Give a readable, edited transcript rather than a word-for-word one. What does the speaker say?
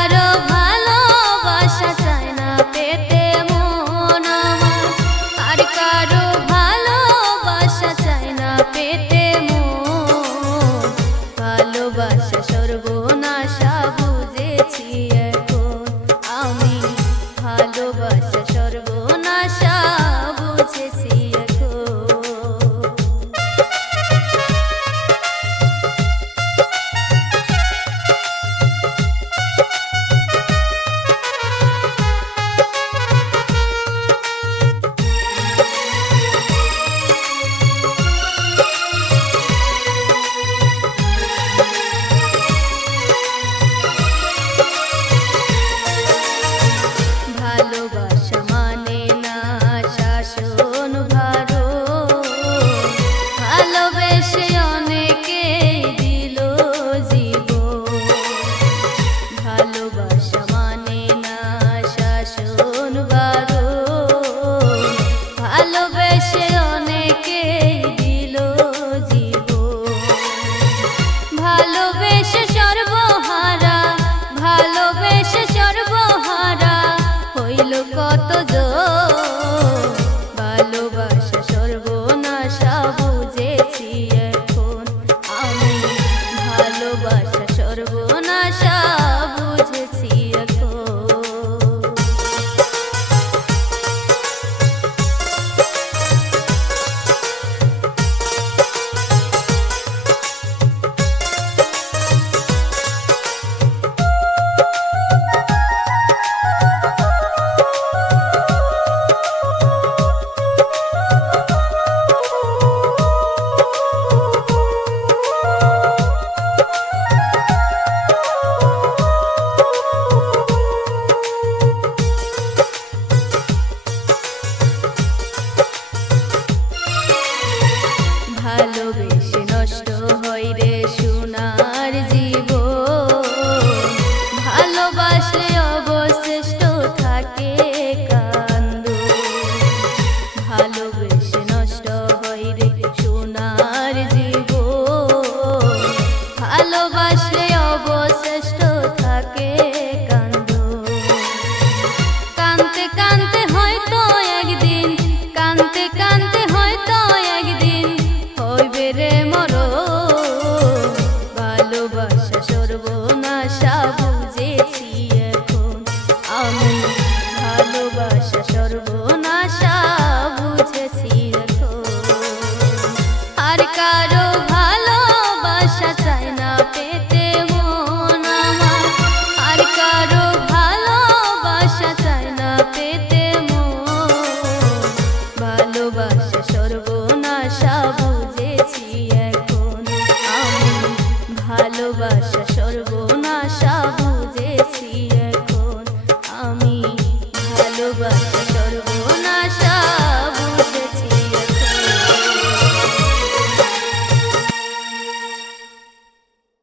কারো ভালোবাসা চায় না পেতে মন আমার, আর কারো ভালোবাসা চায় না পেতে মন। ভালোবাসা সর্বনাশা বুঝেছি এখন আমি, ভালোবাসা সর্বনাশা বুঝেছি এখন। ভালোবাসা মানে না শাসন ভারো, ভালোবেসে অনেকে দিল জীবন। ভালোবাসা মানে না শাসন ভারো, ভালোবেসে অনেকে দিল জীবন। ভালোবেসে সর্বহারা, ভালোবেসে সর্বহারা হইল কত জন। ভালোবাসা সর্বনাশা বুঝেছি এখন আমি, ভালোবাসা সর্বনাশা বুঝেছি এখন। ভালোবেসে নষ্ট হয় রে সোনার জীবন, ভালোবাসলে অবশিষ্ট থাকে কান্দ। ভালোবেসে নষ্ট হয় রে সোনার জীবন, ভালোবাসলে অবশিষ্ট থাকে কান্দ। কানতে কানতে হয়তো একদিন, কানতে কানতে হয়তো একদিন হইবে রে মরণ। ভালোবাসা সর্বনাশা বুঝেছি এখন আমি, ভালোবাসা সর্বনাশা বুঝেছি এখন। আর কারো ভালোবাসা চায় না পেতে মন আমার, আর কারো ভালোবাসা চায় না পেতে মন। ভালোবাসা সর্বনাশা বুঝেছি এখন আমি, ভালোবাসা সর্বনাশা বুঝেছি এখন আমি, ভালোবাসা সর্বনাশা